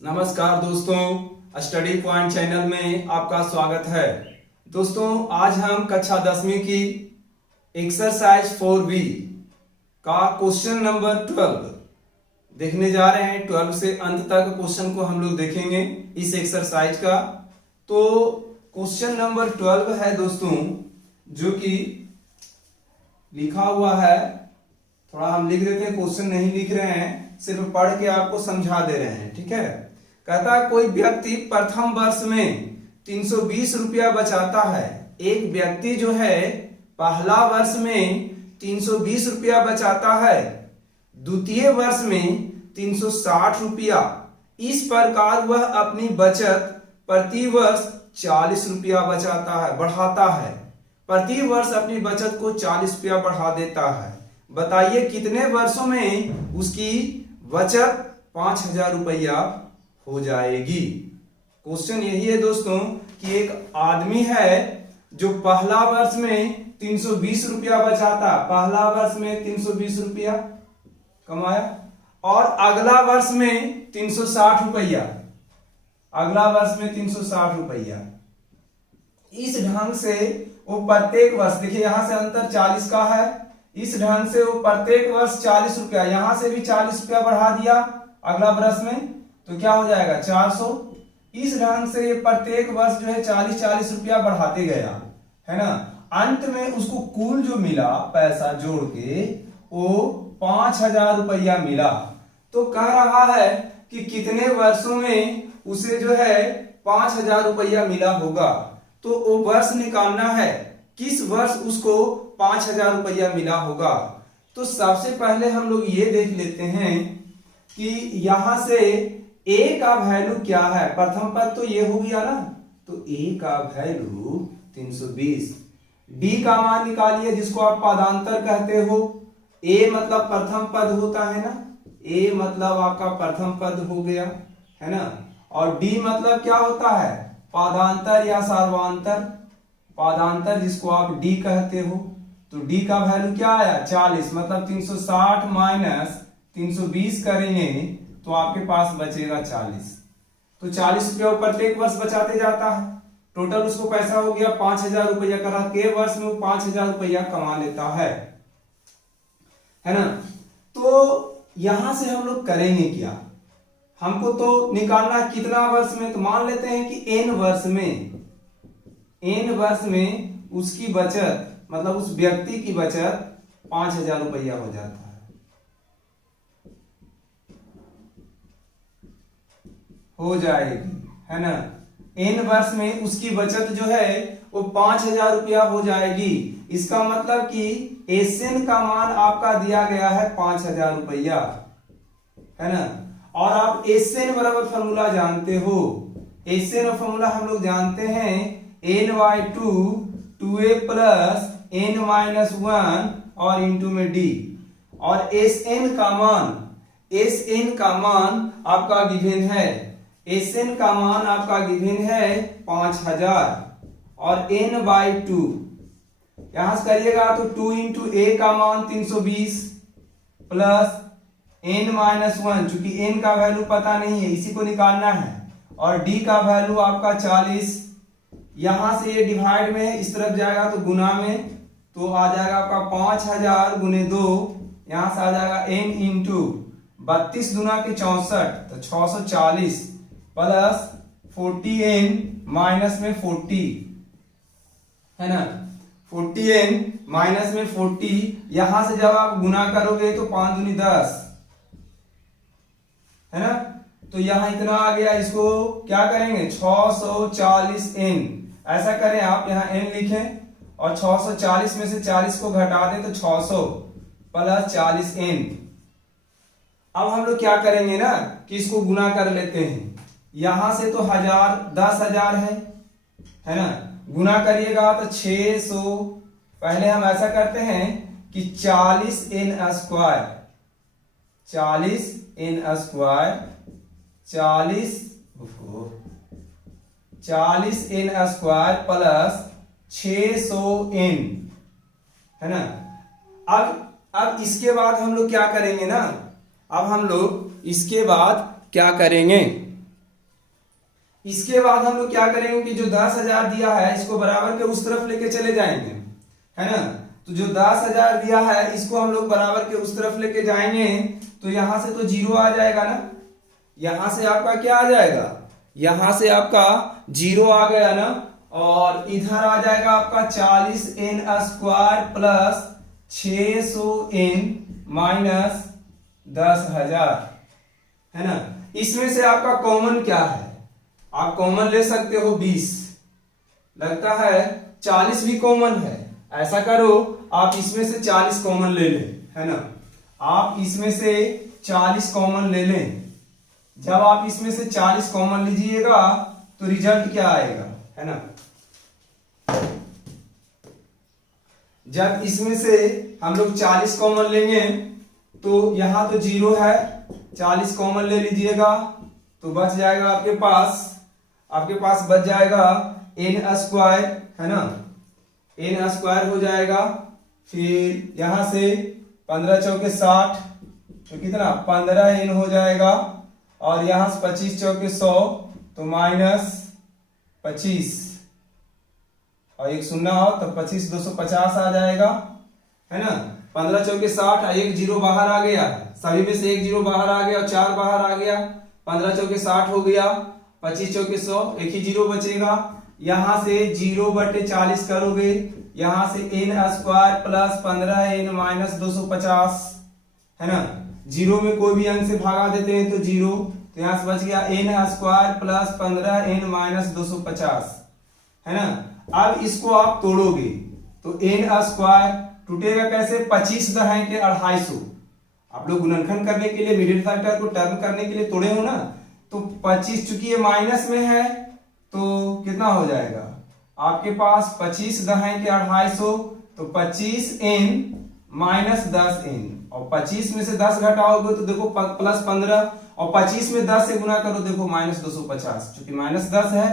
नमस्कार दोस्तों, study point channel में आपका स्वागत है। दोस्तों, आज हम कक्षा 10वीं की एक्सरसाइज 4B का क्वेश्चन नंबर 12 देखने जा रहे हैं। 12 से अंत तक क्वेश्चन को हम लोग देखेंगे इस एक्सरसाइज का। तो क्वेश्चन नंबर 12 है दोस्तों, जो कि लिखा हुआ है। थोड़ा हम लिख देते हैं, क्वेश्चन नहीं लिख रहे हैं, सिर्फ पढ़ के आपको समझा दे रहे हैं। ठीक है। कहता है कोई व्यक्ति प्रथम वर्ष में 320 रुपया बचाता है। एक व्यक्ति जो है पहला वर्ष में 320 रुपया बचाता है, द्वितीय वर्ष में 360 रुपया। इस प्रकार वह अपनी बचत प्रति वर्ष 40 रुपया बचाता है, बढ़ाता है। प्रति वर्ष अपनी बचत को 40 रुपया बढ़ा देता है। बताइए कितने वर्षों में उसकी बचत 5000 रुपया हो जाएगी। क्वेश्चन यही है दोस्तों कि एक आदमी है जो पहला वर्ष में 320 रुपया बचाता, पहला वर्ष में 320 रुपया कमाया, और अगला वर्ष में 360 रुपया, अगला वर्ष में 360 रुपया। इस ढंग से वो प्रत्येक वर्ष, देखिए यहां से अंतर 40 का है, इस ढंग से वो प्रत्येक वर्ष 40 रुपया, यहां से भी 40 रुपया बढ़ा दिया अगला वर्ष में, तो क्या हो जाएगा 400। इस ढंग से ये प्रत्येक वर्ष जो है 40-40 रुपया बढ़ाते गया, है ना। अंत में उसको कुल जो मिला पैसा जोड़ के वो 5000 रुपया मिला। तो कह रहा है कि कितने वर्षों में उसे जो है 5000 रुपया मिला होगा। तो वो वर्ष निकालना है, किस वर्ष उसको 5000 रुपया मिला होगा। तो सबसे पहले हम लोग ये देख लेते हैं कि यहां से a का वैल्यू क्या है। प्रथम पद तो ये हो गया ना, तो a का वैल्यू 320। d का मान निकालिए, जिसको आप पदांतर कहते हो। a मतलब प्रथम पद होता है ना, a मतलब आपका प्रथम पद हो गया, है ना। और d मतलब क्या होता है, पादांतर या सार्वांतर, पादांतर जिसको आप d कहते हो। तो d का वैल्यू क्या आया 40, मतलब 360 माइनस 320 करेंगे तो आपके पास बचेगा 40। तो 40 रुपया प्रत्येक वर्ष बचाते जाता है। टोटल उसको पैसा हो गया 5000 रुपया, करा के वर्ष में वो 5000 रुपया कमा लेता है ना। तो यहां से हम लोग करेंगे क्या, हमको तो निकालना कितना वर्ष में। तो मान लेते हैं कि n वर्ष में, n वर्ष में उसकी बचत, मतलब उस व्यक्ति की बचत 5000 रुपया हो जाता है, हो जाएगी, है ना। n वर्ष में उसकी बचत जो है वो 5000 रुपया हो जाएगी। इसका मतलब कि एसएन का मान आपका दिया गया है 5000 रुपया, है ना। और आप एसएन बराबर फॉर्मूला जानते हो। एसएन फॉर्मूला हम लोग जानते हैं n/2 2a प्लस n-1 और इंटू में d। और एसएन का मान, एसएन का मान आपका गिवन है, एसएन का मान आपका गिवन है 5000 और n/2 यहां से करिएगा तो 2 इंटू a का मान 320 प्लस n-1, चूंकि n का वैल्यू पता नहीं है इसी को निकालना है, और d का वैल्यू आपका 40। यहां से ये डिवाइड में इस तरफ जाएगा तो गुना में, तो आ जाएगा आपका 5000 गुने 2, यहां से आ जाएगा n इंटू 32 दुना के 64, तो 640 प्लस 40n माइनस में 40, है ना। 40n माइनस में 40, यहां से जब आप गुना करोगे तो 5 दूनी 10, है ना। तो यहां इतना आ गया, इसको क्या करेंगे 640n, ऐसा करें आप, यहां n लिखें और 640 में से 40 को घटा दें तो 600 प्लस 40n। अब हम लोग क्या करेंगे ना कि इसको गुना कर लेते हैं। यहां से तो 10,000 है ना, गुना करिएगा तो 600। पहले हम ऐसा करते हैं कि 40n square, 40n square 40n square plus 600n, है ना। अब इसके बाद हम लोग क्या करेंगे ना, अब हम लोग इसके बाद क्या करेंगे इसके बाद हम लोग क्या करेंगे कि जो 10,000 दिया है इसको बराबर के उस तरफ लेके चले जाएंगे, है ना। तो जो 10,000 दिया है इसको हम लोग बराबर के उस तरफ लेके जाएंगे, तो यहां से तो 0 आ जाएगा ना, यहां से आपका क्या आ जाएगा, यहां से आपका 0 आ गया ना, और इधर आ जाएगा आपका 40n² प्लस 600n माइनस 10,000, है ना। इसमें से आपका कॉमन क्या है, आप कॉमन ले सकते हो 20, लगता है 40 भी कॉमन है। ऐसा करो आप इसमें से 40 कॉमन ले लें, है ना, आप इसमें से 40 कॉमन ले लें। जब आप इसमें से 40 कॉमन लीजिएगा तो रिजल्ट क्या आएगा, है ना। जब इसमें से हम लोग 40 कॉमन लेंगे तो यहां तो 0 है, 40 कॉमन ले लीजिएगा तो बच जाएगा आपके पास बच जाएगा n², है ना, n² हो जाएगा। फिर यहां से 15 चौके 60, तो कितना 15n हो जाएगा, और यहां से 25 चौके 100, तो माइनस 25, और एक शून्य हो तो 25 250 आ जाएगा, है ना। 15 चौके 60, एक 0 बाहर आ गया, सभी में से एक 0 बाहर आ गया और 4 बाहर आ गया, 15 चौके 60 हो गया, 25 चौके 100, एक ही 0 बचेगा। यहां से 0/40 करोगे, यहां से n² प्लस 15n माइनस 250, है ना। 0 में कोई भी अंक से भागा देते हैं तो 0, तो यहां से बच गया n² प्लस 15n माइनस 250, है ना। अब इसको आप तोड़ोगे तो n² टूटेगा कैसे, 25 दहाई के 250। आप लोग गुणनखंड करने के लिए मिडिल फैक्टर को टर्म करने के लिए तोड़े हो ना, तो 25 चूंकि ये माइनस में है तो कितना हो जाएगा आपके पास 25 दहाई के 250, तो 25n माइनस 10n, और 25 में से 10 घटाओगे तो देखो प्लस 15, और 25 में 10 से गुना करो देखो माइनस 250, चूंकि माइनस 10 है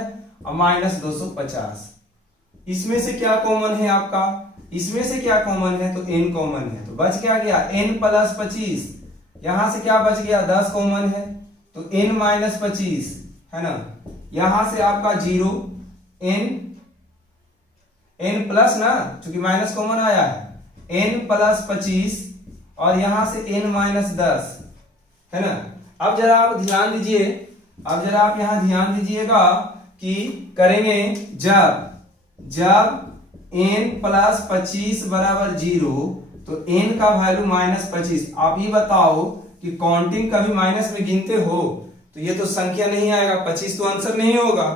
और माइनस 250। इसमें से क्या कॉमन है आपका, इसमें से क्या कॉमन है, तो n कॉमन है, तो बच क्या गया n प्लस 25, यहां से क्या बच गया 10 कॉमन है तो n माइनस 25, है ना। यहां से आपका 0, n प्लस ना, चूंकि माइनस कॉमन आया है, n प्लस 25, और यहां से n माइनस 10, है ना। अब जरा आप ध्यान दीजिए, अब जरा आप यहां ध्यान दीजिएगा कि करेंगे जब n प्लस 25 बराबर 0, तो n का वैल्यू माइनस 25। आप ये बताओ कि काउंटिंग कभी माइनस में गिनते हो तो ये तो संख्या नहीं आएगा, 25 तो आंसर नहीं होगा।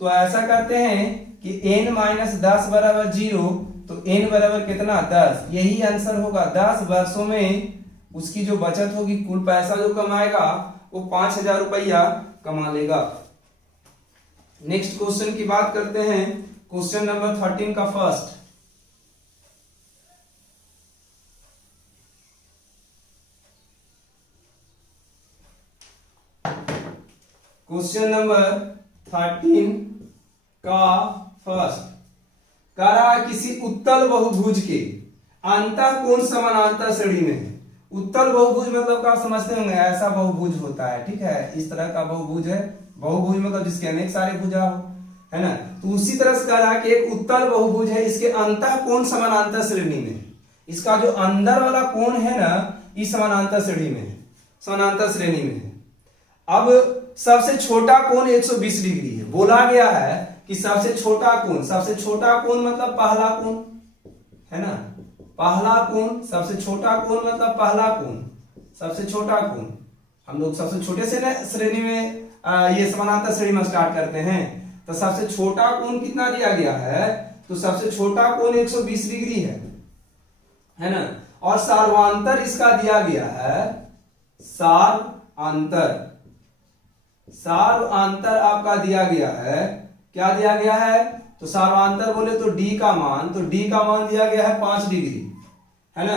तो ऐसा करते हैं कि n माइनस 10 बराबर 0, तो n बराबर कितना 10, यही आंसर होगा। 10 वर्षों में उसकी जो बचत होगी, कुल पैसा जो कमाएगा वो 5,000 रुपया कमा लेगा। नेक्स्ट क्वेश्चन की बात करते हैं, क्वेश्चन नंबर 13 का फर्स्ट। क्वेश्चन नंबर 13 का फर्स्ट कह रहा है किसी उत्तल बहुभुज के अंतःकोण समानांतर श्रेणी में है। उत्तल बहुभुज मतलब आप समझते होंगे, ऐसा बहुभुज होता है, ठीक है, इस तरह का बहुभुज है। बहुभुज मतलब जिसके अनेक सारे भुजा हो, है ना। तो उसी तरह से कह रहा है कि एक उत्तल बहुभुज है, इसके अंतःकोण समानांतर श्रेणी में, इसका जो अंदर वाला कोण है ना, इस समानांतर श्रेणी में है, समानांतर श्रेणी में है। अब सबसे छोटा कोण 120 डिग्री है। बोला गया है कि सबसे छोटा कोण मतलब पहला कोण, है ना, पहला कोण, सबसे छोटा कोण मतलब पहला कोण, सबसे छोटा कोण। हम लोग सबसे छोटे से श्रेणी में ये समानांतर श्रेणी में स्टार्ट करते हैं, तो सबसे छोटा कोण कितना दिया गया है, तो सबसे छोटा कोण 120 डिग्री है ना। और सार्वांतर इसका दिया गया है, सार्वांतर आपका दिया गया है, क्या दिया गया है, तो सार्वांतर बोले तो d का मान, तो d का मान दिया गया है 5 डिग्री, है ना,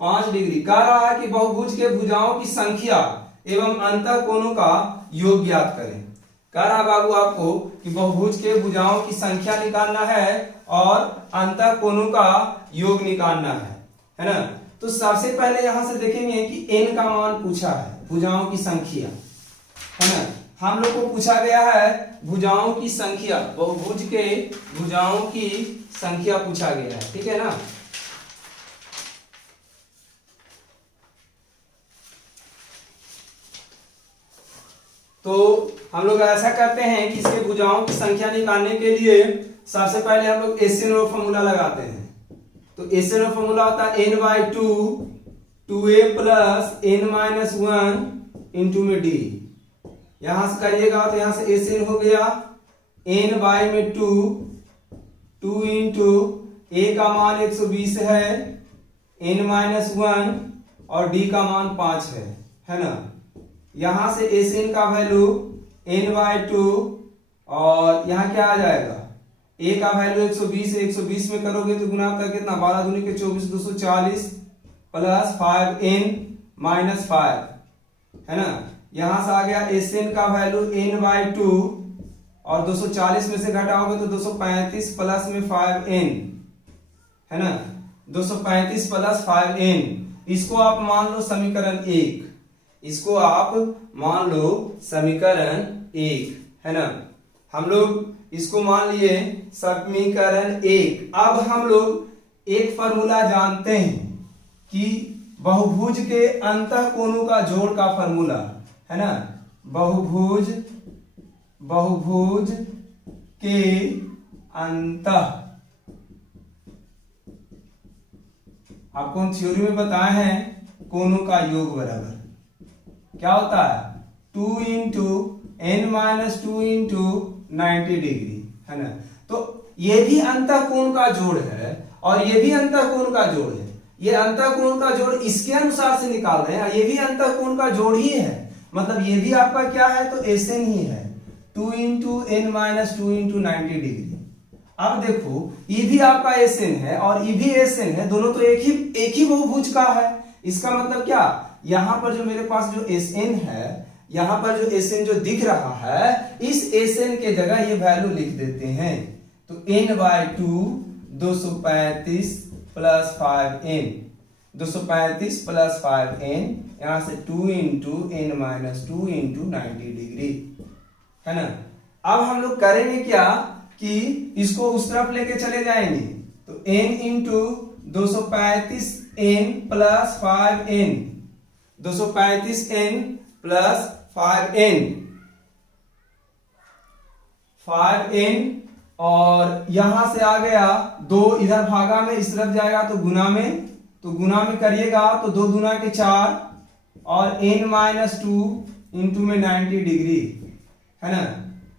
5 डिग्री। कह रहा है कि बहुभुज के भुजाओं की संख्या एवं अंतःकोणों का योग ज्ञात करें। कह रहा बाबू आपको कि बहुभुज के भुजाओं की संख्या निकालना है और अंतःकोणों का योग निकालना है ना। तो सबसे पहले यहां से देखेंगे कि n का मान पूछा है, भुजाओं की संख्या, है ना। हम लोग को पूछा गया है भुजाओं की संख्या, बहुभुज के भुजाओं की संख्या पूछा गया है, ठीक है ना। तो हम लोग ऐसा करते हैं कि इसके भुजाओं की संख्या निकालने के लिए सबसे पहले हम लोग एसएन फॉर्मूला लगाते हैं। तो एसएन फॉर्मूला होता है n/2 2a plus n-1 into में d। यहां से करिएगा तो यहां से एसएन हो गया n में 2 इंटू a का मान 120 है, n-1 और d का मान 5 है ना। यहां से एसएन का वैल्यू n/2 और यहां क्या आ जाएगा, a का वैल्यू 120 है, 120 में करोगे तो गुना कर कितना 12 दूनी के 24 240 प्लस 5n-5 है ना। यहां से आ गया एसएन का वैल्यू n/2 और 240 में से घटाओगे तो 235 प्लस में 5n है ना, 235 प्लस 5n। इसको आप मान लो समीकरण 1, इसको आप मान लो समीकरण 1 है ना। हम लोग इसको मान लिए समीकरण 1। अब हम लोग एक फॉर्मूला जानते हैं कि बहुभुज के अंतःकोणों का जोड़ का फॉर्मूला है ना। बहुभुज के अंतः, आपको थ्योरी में बताए हैं कोणों का योग बराबर क्या होता है 2 इंटू n-2 इंटू 90 डिग्री है ना। तो ये भी अंतःकोण का जोड़ है और ये भी अंतःकोण का जोड़ है। ये अंतःकोण का जोड़ इसके अनुसार से निकाल रहे हैं, ये भी अंतःकोण का जोड़ ही है, मतलब ये भी आपका क्या है तो एसएन ही है 2 इंटू n-2 इंटू 90 डिग्री। अब देखो ये भी आपका एसएन है और ये भी एसएन है, दोनों तो एक ही बहुभुज का है। इसका मतलब क्या, यहां पर जो मेरे पास जो एसएन है, यहां पर जो एसएन जो दिख रहा है, इस एसएन के जगह ये वैल्यू लिख देते हैं। तो n/2 235 plus 5n, 235 plus 5n, यहां से 2 इंटू n-2 इंटू 90 डिग्री है ना। अब हम लोग करेंगे क्या कि इसको उस तरफ लेके चले जाएंगे, तो n into 235n plus 5n, 235n plus 5n और यहां से आ गया 2 इधर भागा में, इस तरफ जाएगा तो गुना में, तो गुना में करिएगा तो 2 दूना के 4 और n-2 इंटू में 90 डिग्री है ना।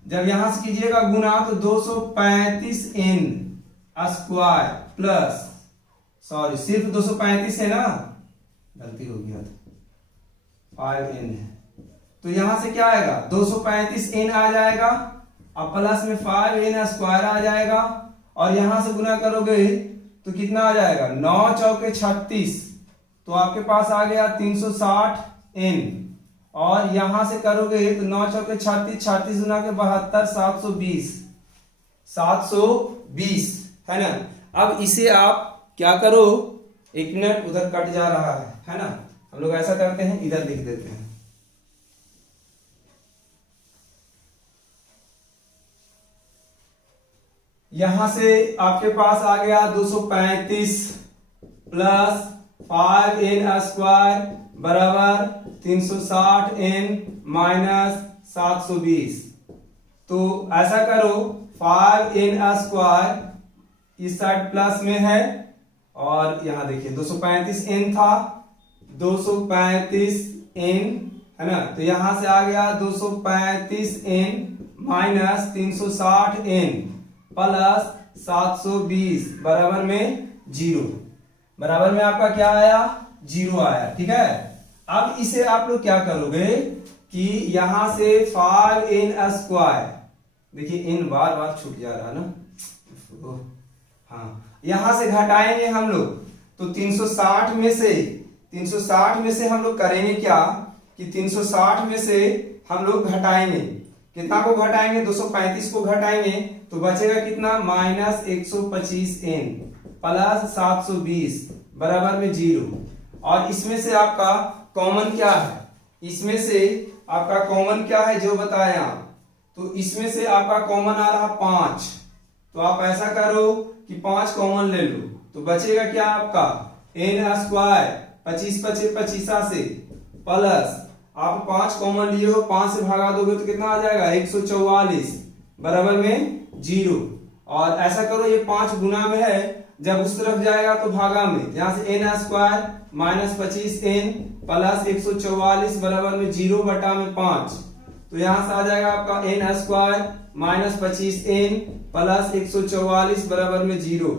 जब यहां से कीजिएगा गुना तो 235n स्क्वायर प्लस, सॉरी सिर्फ 235 है ना, गलती हो गया था, 5n है। तो यहां से क्या आएगा 235n आ जाएगा और प्लस में 5n स्क्वायर आ जाएगा और यहां से गुना करोगे तो कितना आ जाएगा 9 चौके 36, तो आपके पास आ गया 360n और यहां से करोगे तो 9 चौके 36, 36 गुना के 72 720 है ना। अब इसे आप क्या करो, 1 मिनट उधर कट जा रहा है ना, हम लोग ऐसा करते हैं इधर लिख देते हैं। यहां से आपके पास आ गया 235 प्लस 5n स्क्वायर बराबर 360n माइनस 720। तो ऐसा करो 5n स्क्वायर इस साइड प्लस में है और यहां देखिए 235n था, 235n है ना, तो यहां से आ गया 235n माइनस 360n प्लस 720 बराबर में 0, बराबर में आपका क्या आया 0 आया, ठीक है। अब इसे आप लोग क्या करोगे कि यहां से 5n स्क्वायर, देखिए n बार बार छूट जा रहा ना, हाँ यहां से घटाएंगे हम लोग तो 360 में से हम लोग करेंगे क्या कि 360 में से हम लोग घटाएंगे, कितना को घटाएंगे 235 को घटाएंगे तो बचेगा कितना माइनस 125n प्लस 720 बराबर में 0। और इसमें से आपका कॉमन क्या है, इसमें से आपका कॉमन क्या है जो बताया, तो इसमें से आपका कॉमन आ रहा 5, तो आप ऐसा करो कि 5 कॉमन ले लो, तो बचेगा क्या आपका n स्क्वायर 25 25 25 से प्लस आप 5 कॉमन लिए हो, 5 से भगा दोगे तो कितना आ जाएगा 144 बराबर में 0। और ऐसा करो ये 5 गुना में है, जब उस तरफ जाएगा तो भागा में, यहाँ से n square minus 25n plus 144 बराबर में 0 बटा में 5, तो यहां से आ जाएगा आपका n square minus 25n plus 144 बराबर में 0।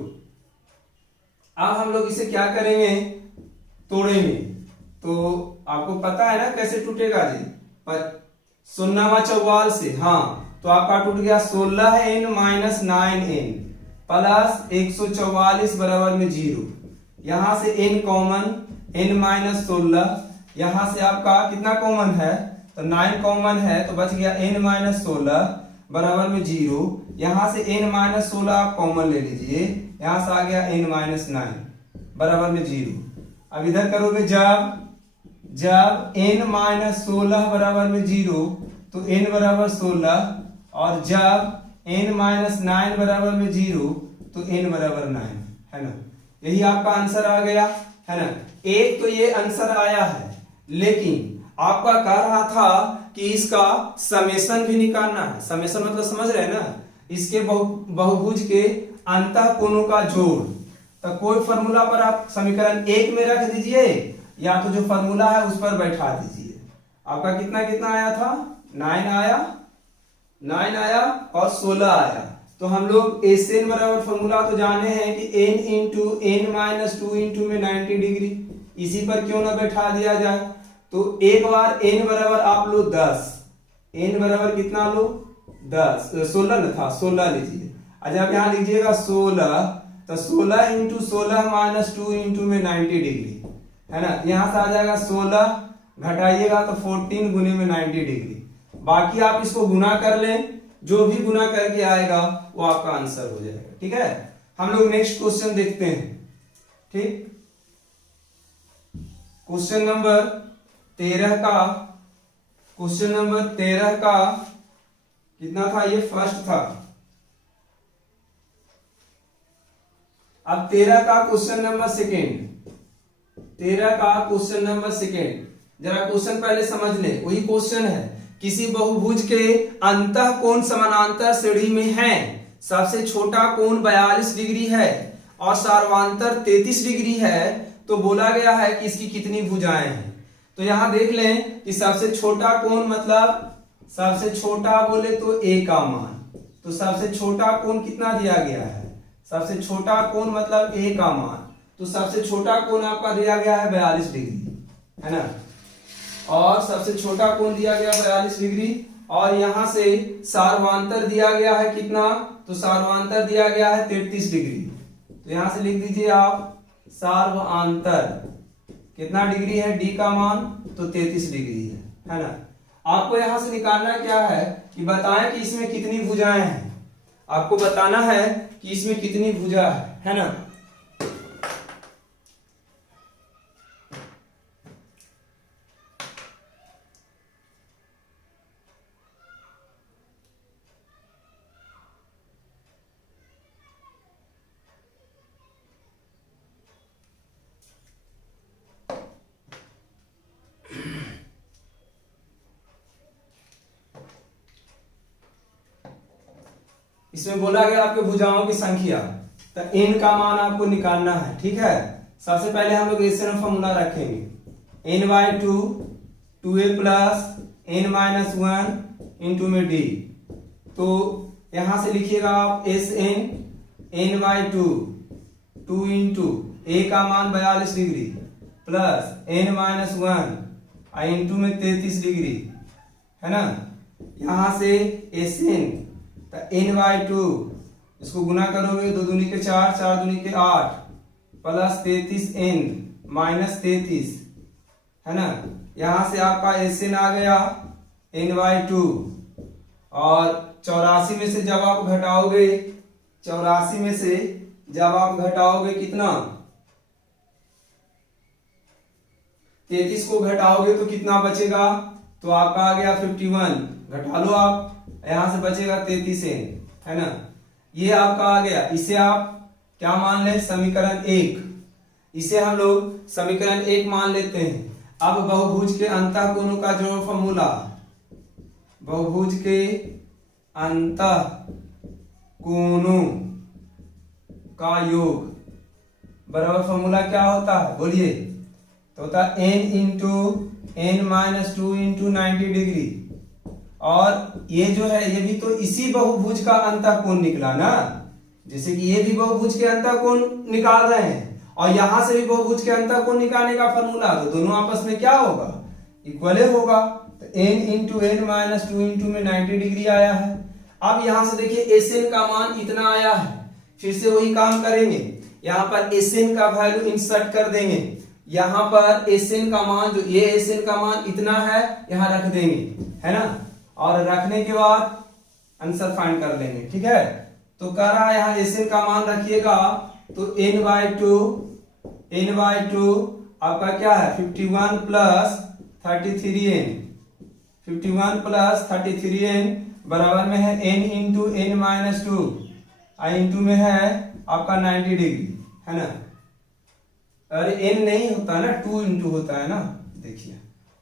अब हम लोग इसे क्या करेंगे, तोड़ेंगे, तो आपको पता है ना कैसे टूटेगा जी, पर 0वां चौवाल से, हाँ, तो आपका टूट गया 16n माइनस 9n प्लस 144 बराबर में 0। यहां से n कॉमन, n माइनस 16, यहां से आपका कितना कॉमन है, तो 9 कॉमन है, तो बच गया n माइनस 16 बराबर में 0। यहां से n माइनस 16 आप कॉमन ले लीजिए, यहां से आ गया n माइनस 9 बराबर में 0। अब इधर करोगे जब n माइनस 16 बराबर में 0 तो n बराबर 16, और जब n माइनस 9 बराबर में 0 तो n बराबर 9, है ना। यही आपका आंसर आ गया, है ना। एक तो ये आंसर आया है, लेकिन आपका कह रहा था कि इसका समेशन भी निकालना है। समेशन मतलब समझ रहे हैं ना, इसके बहुभुज के अंतः कोणों का जोड़। तो कोई फॉर्मूला पर आप समीकरण 1 में रख दीजिए, या तो जो फॉर्मूला है उस पर बैठा दीजिए। आपका कितना कितना आया था, 9 आया और 16 आया। तो हम लोग SN बराबर फॉर्मूला तो जाने हैं कि n into n minus 2 into में 90 डिग्री, इसी पर क्यों ना बैठा दिया जाए। तो एक बार n बराबर आप लो 10, n बराबर कितना लो 10, 16 न था, 16 लीजिए। अच्छा आप यहाँ लीजिएगा 16, तो 16 इंटू 16 माइनस 2 इंटू में 90 डिग्री, है ना। यहाँ से आ जाएगा 16, घटाइएगा तो 14 गुने में 90 डिग्री। बाकी आप इसको गुना कर लें, जो भी गुना करके आएगा वो आपका आंसर हो जाएगा। ठीक है, हम लोग नेक्स्ट क्वेश्चन देखते हैं। ठीक, क्वेश्चन नंबर 13 का कितना था, ये फर्स्ट था। अब 13 का क्वेश्चन नंबर सेकेंड, जरा क्वेश्चन पहले समझ ले। वही क्वेश्चन है, किसी बहुभुज के अंतः कोण समानांतर श्रेणी में है, सबसे छोटा कोण 42 डिग्री है और सार्वांतर 33 डिग्री है, तो बोला गया है कि इसकी कितनी भुजाएं हैं। तो यहां देख लें कि सबसे छोटा कोण मतलब, सबसे छोटा बोले तो a का मान, तो सबसे छोटा कोण कितना दिया गया है, सबसे छोटा कोण मतलब a का मान, तो सबसे छोटा कोण आपका दिया गया है 42 डिग्री, है ना। और सबसे छोटा कोण दिया गया 42 डिग्री, और यहां से सार्वांतर दिया गया है कितना, तो सार्वांतर दिया गया है 33 डिग्री। तो यहां से लिख दीजिए आप सार्वांतर कितना डिग्री है, d का मान तो 33 डिग्री है ना। आपको यहां से निकालना क्या है कि बताएं कि इसमें कितनी भुजाएं हैं। आपको बताना है कि इसमें कितनी भुजा है ना। इसमें बोला गया आपके भुजाओं की संख्या, तो n का मान आपको निकालना है। ठीक है, सबसे पहले हम लोग SN फॉर्मूला रखेंगे, n/2 2a plus n minus 1 into में d। तो यहां से लिखिएगा आप SN n/2 2 इंटू a का मान 42 degree plus n minus 1 into में 33 डिग्री, है ना। यहां से SN तो n/2 इसको गुना करोगे, 2 दूनी के 4, 4 दूनी के 8 प्लस 33n माइनस 33, है ना। यहां से आपका SN आ गया n/2, और 84 में से जब आप घटाओगे, 84 में से जब आप घटाओगे कितना, 33 को घटाओगे तो कितना बचेगा, तो आपका आ गया 51, घटा लो आप, यहां से बचेगा 33n, है ना। ये आपका आ गया, इसे आप क्या मान ले, समीकरण 1, इसे हम लोग समीकरण 1 मान लेते हैं। अब बहुभुज के अंतःकोणों का जो फॉर्मूला, बहुभुज के अंतःकोणों का योग बराबर फॉर्मूला क्या होता है, बोलिए, तो होता है n into n minus 2 into 90 degree. और ये जो है ये भी तो इसी बहुभुज का अंतःकोण निकला ना, जैसे कि ये भी बहुभुज के अंतःकोण निकाल रहे हैं और यहां से भी बहुभुज के अंतःकोण निकालने का फॉर्मूला, तो दोनों आपस में क्या होगा, इक्वल होगा। तो n into n minus 2 into में 90 डिग्री आया है। अब यहां से देखिए Sn का मान इतना आया है, फिर से वही काम करेंगे, यहाँ पर Sn का वैल्यू इंसर्ट कर देंगे, यहाँ पर Sn का मान, जो ये Sn का मान इतना है यहाँ रख देंगे, है ना, और रखने के बाद आंसर फाइंड कर लेंगे, ठीक है। तो कह रहा है यहाँ Sn का मान रखिएगा, तो n/2 आपका क्या है 51 प्लस 33n, 51 प्लस 33n बराबर में है n into n minus 2, into में है आपका 90 डिग्री, है ना। अरे n नहीं होता ना, 2 इंटू होता है ना, देखिए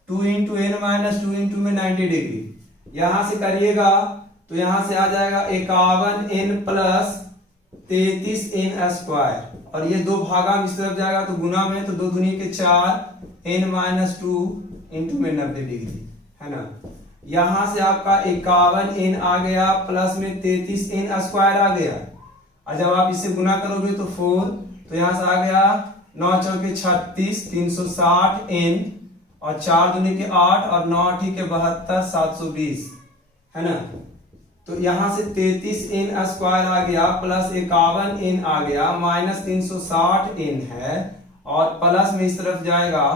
2 इंटू n माइनस 2 इंटू में 90 डिग्री, यहां से करिएगा तो यहां से आ जाएगा 51n प्लस 33n स्क्वायर, और ये दो भागा में इस तरफ जाएगा तो गुना में, तो 2 दूनी के 4 n माइनस 2 इंटू में 90 डिग्री, है ना। यहां से आपका 51n आ गया प्लस में 33n स्क्वायर आ गया, और जब आप इसे गुना करोगे तो 4, तो यहां से आ गया 9 चौके 36, 360n, और 4 दूनी के 8 और 9 8 के 72, 720, है ना। तो यहां से 33n स्क्वायर आ गया प्लस 51n आ गया माइनस 360n है, और प्लस में इस तरफ जाएगा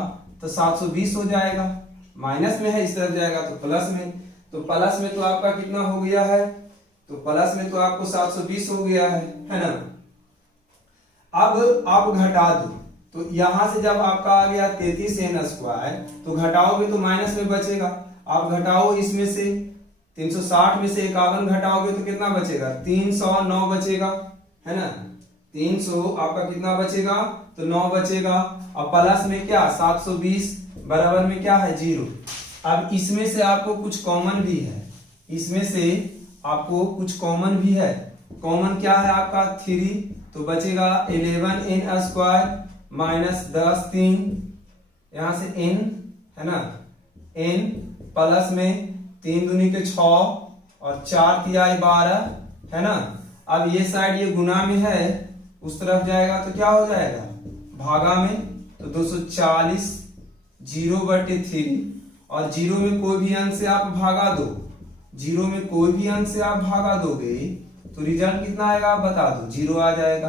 तो 720 हो जाएगा, माइनस में है इस तरफ जाएगा तो प्लस में, तो प्लस में तो आपका कितना हो गया है, तो प्लस में तो आपको 720 हो गया है ना। अब आप घटा दो, तो यहां से जब आपका आ गया 33n स्क्वायर, तो घटाओगे तो माइनस में बचेगा, आप घटाओ इसमें से 360 में से 51 घटाओगे तो कितना बचेगा, 309 बचेगा, है ना। 300 आपका कितना बचेगा, तो 9 बचेगा, और प्लस में क्या 720 बराबर में क्या है 0। अब इसमें से आपको कुछ कॉमन भी है, इसमें से आपको कुछ कॉमन भी है, कॉमन क्या है आपका 3, तो बचेगा 11n स्क्वायर माइनस 10 3, यहां से n, है ना, n प्लस में 3 दूनी के 6 और 4 तिहाई 12, है ना। अब ये साइड ये गुना में है, उस तरफ जाएगा तो क्या हो जाएगा भागा में, तो 240 0/3, और 0 में कोई भी अंश से आप भागा दो, 0 में कोई भी अंश से आप भागा दोगे तो रिजल्ट कितना आएगा आप बता दो, 0 आ जाएगा,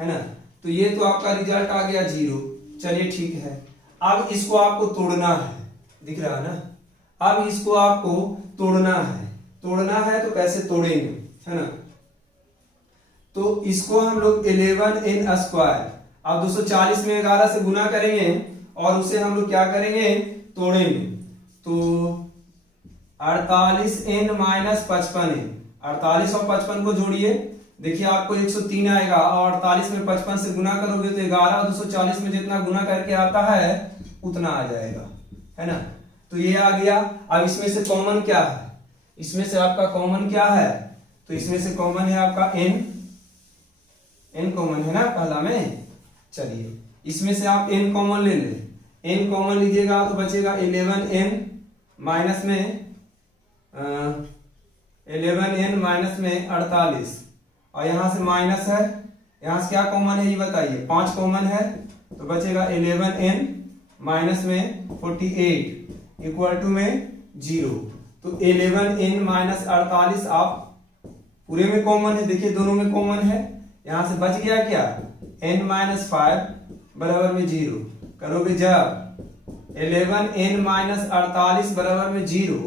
है ना। तो ये तो आपका रिजल्ट आ गया 0, चलिए ठीक है। अब इसको आपको तोड़ना है, दिख रहा है ना, अब इसको आपको तोड़ना है तो कैसे तोड़ेंगे, है ना। तो इसको हम लोग 11n स्क्वायर, अब 240 में 11 से गुना करेंगे और उसे हम लोग क्या करेंगे तोड़ेंगे, तो 48n माइनस 55n, 48 और 55 को जोड़िए, देखिए आपको 103 आएगा, और 48 में 55 से गुना करोगे तो 11 और 240 में जितना गुना करके आता है उतना आ जाएगा, है ना। तो ये आ गया। अब इसमें से कॉमन क्या है, इसमें से आपका कॉमन क्या है, तो इसमें से कॉमन है आपका n कॉमन है ना पहला में, चलिए इसमें से आप n कॉमन ले ले, n कॉमन लीजिएगा तो बचेगा 11n माइनस में 11n माइनस में 48, और यहां से माइनस है, यहां से क्या कॉमन है ये बताइए, 5 कॉमन है, तो बचेगा 11n माइनस में 48 इक्वल टू में 0। तो 11n माइनस 48 आप पूरे में कॉमन है, देखिए दोनों में कॉमन है, यहां से बच गया क्या n माइनस 5 बराबर में 0, करोगे जब 11n माइनस 48 बराबर में 0,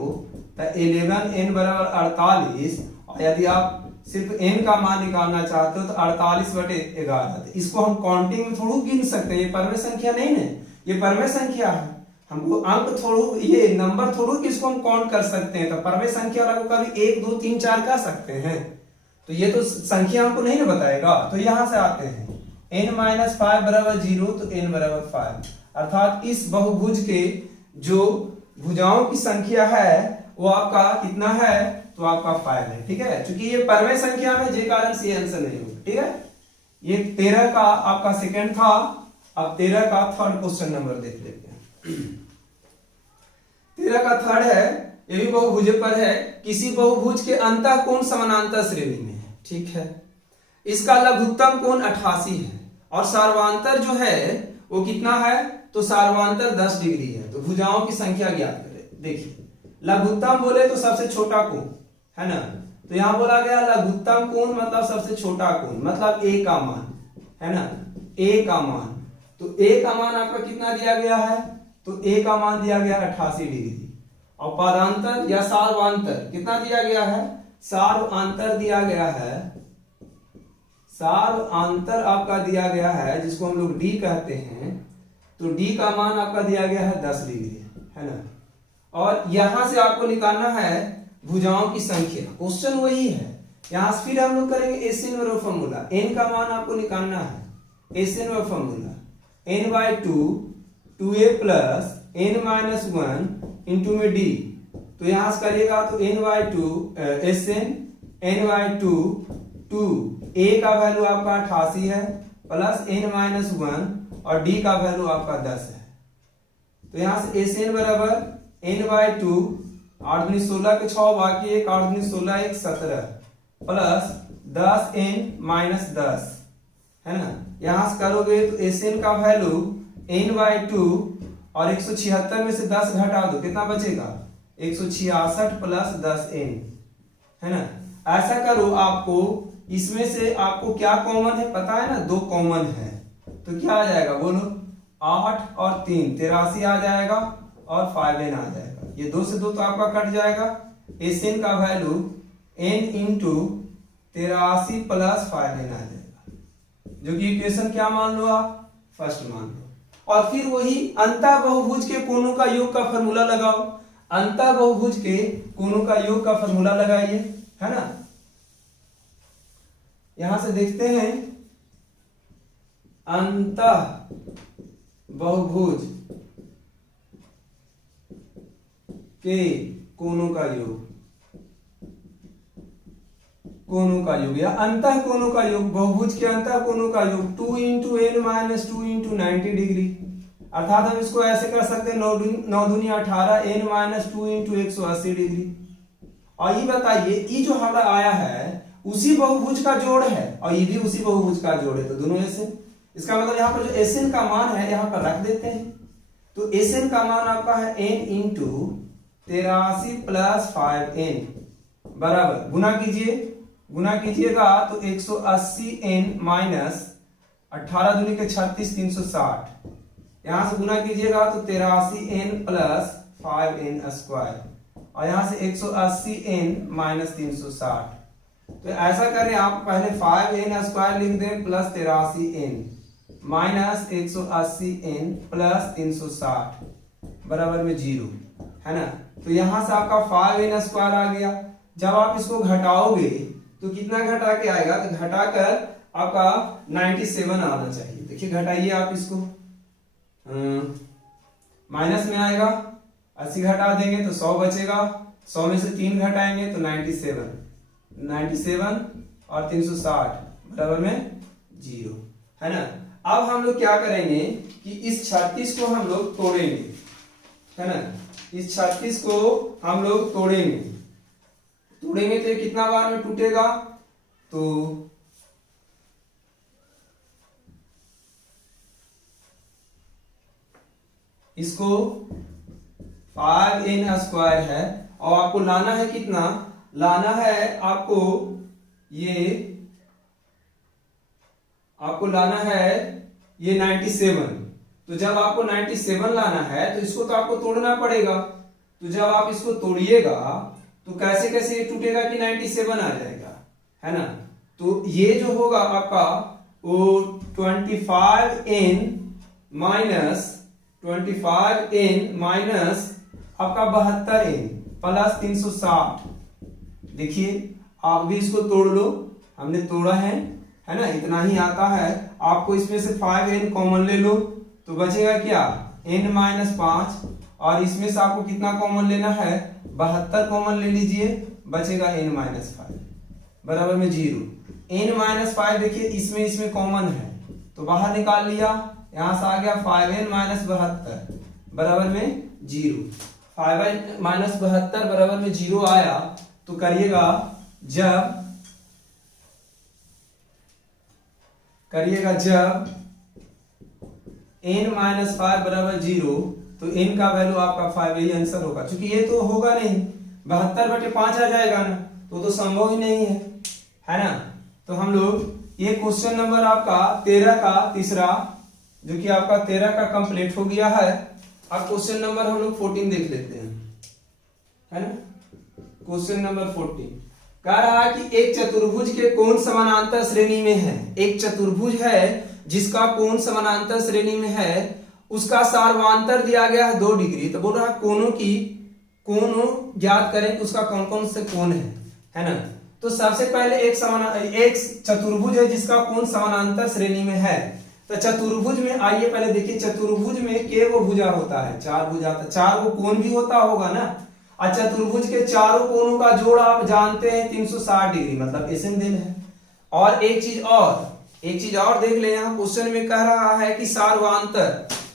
तो 11n बराबर 48, और यदि आप सिर्फ n का मान निकालना चाहते हो तो 48/11, इसको हम काउंटिंग में थोड़ा गिन सकते हैं, ये परमेय संख्या नहीं है, ये परमेय संख्या है, हमको अंक थोड़ू, ये नंबर थोड़ू किसको हम काउंट कर सकते हैं, तो परवे संख्या वाला को कभी 1 2 3 4 कर सकते हैं, तो ये तो संख्या हमको नहीं ना बताएगा। तो यहां से आते हैं n-5 बराबर 0, तो n बराबर 5, अर्थात इस बहुभुज के जो भुजाओं की संख्या है वो आपका कितना है, तो आपका 5 है। ठीक है, क्योंकि ये परवे संख्या में जे कारण से आंसर नहीं होगा। ठीक है, ये 13 का आपका सेकंड था, अब 13 का थर्ड क्वेश्चन नंबर देख लेते हैं। 13 का थर्ड है, ये भी बहुभुज पर है। किसी बहुभुज के अंतः कोण समानांतर श्रेणी में है। ठीक है, इसका लघुत्तम कोण 88 है और सार्वांतर जो है वो कितना है, तो सार्वांतर 10 डिग्री है। तो भुजाओं की संख्या ज्ञात करें। देखिए, लघुत्तम बोले तो सबसे छोटा कोण है ना, तो यहां बोला गया लघुत्तम कोण मतलब सबसे छोटा कोण, मतलब a का मान है ना, a का मान। तो a का मान आपका कितना दिया गया है, तो a का मान दिया गया 88 डिग्री, और पदांतर या सार्वांतर कितना दिया गया है, सार्वांतर दिया गया है, सार्वांतर आपका दिया गया है जिसको हम लोग d कहते हैं, तो d का मान आपका दिया गया है 10 डिग्री है ना। और यहां से आपको निकालना है भुजाओं की संख्या, क्वेश्चन वही है। यहां से फिर हम लोग करेंगे एसएन वाला फॉर्मूला, n का मान आपको निकालना है, एसएन वाला formula n/2 2a plus n-1 into में d, तो यहां से करिएगा तो n/2 एसएन n/2 2 a का वैल्यू आपका 88 है प्लस n-1 और d का वैल्यू आपका 10 है। तो यहां से एसएन बराबर n/2 8 दूनी 16 के 6 बाकी 1 8 दूनी 16 1 17 प्लस 10n-10 है ना। यहां से करोगे तो एसएन का वैल्यू n/2 और 176 में से 10 घटा दो, कितना बचेगा 166 प्लस 10n है ना। ऐसा करो, आपको इसमें से आपको क्या कॉमन है पता है ना, 2 कॉमन है, तो क्या आ जाएगा बोलो, 8 और 3 83 आ जाएगा और 5n आ जाएगा। ये 2 से 2 तो आपका कट जाएगा। एसएन का value n into 83 plus 5n आ जाएगा, जो कि इक्वेशन क्या मान लो आप, फर्स्ट मान लो। और फिर वही अंतः बहुभुज के कोणों का योग का फॉर्मूला लगाओ, अंतः बहुभुज के कोणों का योग का फॉर्मूला लगाइए है ना। यहां से देखते हैं अंतः बहुभुज के कोणों का योग, कोणों का योग या अंतः कोणों का योग, बहुभुज के अंतः कोणों का योग 2 इंटू n-2 इंटू 90 डिग्री, अर्थात हम इसको ऐसे कर सकते हैं 9 दूनी 18 n-2 इंटू 180 डिग्री। और ये बताइए, ये जो हमारा आया है उसी बहुभुज का जोड़ है और ये भी उसी बहुभुज का जोड़ है, तो दोनों एसएन, इसका मतलब यहाँ पर जो एसएन का मान है यहाँ पर रख देते हैं। तो एसएन का मान आपका है n इंटू 83 प्लस 5n बराबर, गुना कीजिए, गुना कीजिएगा तो 180n माइनस 18 दूनी के 36 360, यहां से गुना कीजिएगा तो 83n प्लस 5n स्क्वायर, और यहां से 180n माइनस 360। तो ऐसा करें, आप पहले 5n स्क्वायर लिख दें plus 83n minus 180n plus 360 बराबर में 0 है ना। तो यहां से आपका 5n स्क्वायर आ गया। जब आप इसको घटाओगे तो कितना घटा के आएगा, तो घटाकर आपका 97 आना चाहिए। देखिए घटाइए आप इसको, माइनस में आएगा, 80 घटा देंगे तो 100 बचेगा, 100 में से 3 घटाएंगे तो 97 और 360 बराबर में 0 है ना। अब हम लोग क्या करेंगे कि इस 36 को हम लोग तोड़ेंगे है ना, इस 36 को हम लोग तोड़ेंगे, तोड़ेंगे तो ये कितना बार में टूटेगा, तो इसको 5n स्क्वायर है और आपको लाना है कितना, लाना है आपको ये, आपको लाना है ये 97। तो जब आपको 97 लाना है तो इसको तो आपको तोड़ना पड़ेगा। तो जब आप इसको तोड़िएगा तो कैसे कैसे ये टूटेगा कि 97 आ जाएगा है ना। तो ये जो होगा आपका वो 25n माइनस 25n माइनस आपका 72n प्लस 360। देखिए आप भी इसको तोड़ लो, हमने तोड़ा है ना, इतना ही आता है आपको। इसमें से 5n कॉमन ले लो तो बचेगा क्या, n माइनस 5, और इसमें से आपको कितना कॉमन लेना है, 72 कॉमन ले लीजिए, बचेगा n माइनस 5 बराबर में 0। n माइनस 5 देखिए इसमें कॉमन है तो बाहर निकाल लिया, यहां से आ गया 5n माइनस 72 बराबर में 0। 5n माइनस 72 बराबर में 0 आया तो करिएगा जब n माइनस 5 बराबर 0 तो n का वैल्यू आपका 5, यही आंसर होगा। क्योंकि ये तो होगा नहीं, 72/5 आ जाएगा ना, तो संभव ही नहीं है ना। तो हम लोग ये क्वेश्चन नंबर आपका 13 का तीसरा, जो कि आपका 13 का कंप्लीट हो गया है। अब क्वेश्चन नंबर हम लोग 14 देख लेते हैं, है ना। क्वेश्चन नंबर 14 कह रहा है कि एक चतुर्भुज के कोण समानांतर श्रेणी में है। एक चतुर्भुज है जिसका कोण समानांतर श्रेणी में है, उसका सार्वांतर दिया गया है 2 डिग्री। तो बोल रहा है कोणों ज्ञात करें, उसका कौन कौन से कोण है ना। तो सबसे पहले एक चतुर्भुज है जिसका कोण समानांतर श्रेणी में है। तो चतुर्भुज में आइए पहले देखिए, चतुर्भुज में केगो भुजा होता है, 4 भुजा, 4 गो कोण भी होता होगा ना। और चतुर्भुज के चारों कोणों का जोड़ आप जानते हैं 360 डिग्री, मतलब एसएन देन है। और एक चीज और देख ले, यहाँ क्वेश्चन में कह रहा है कि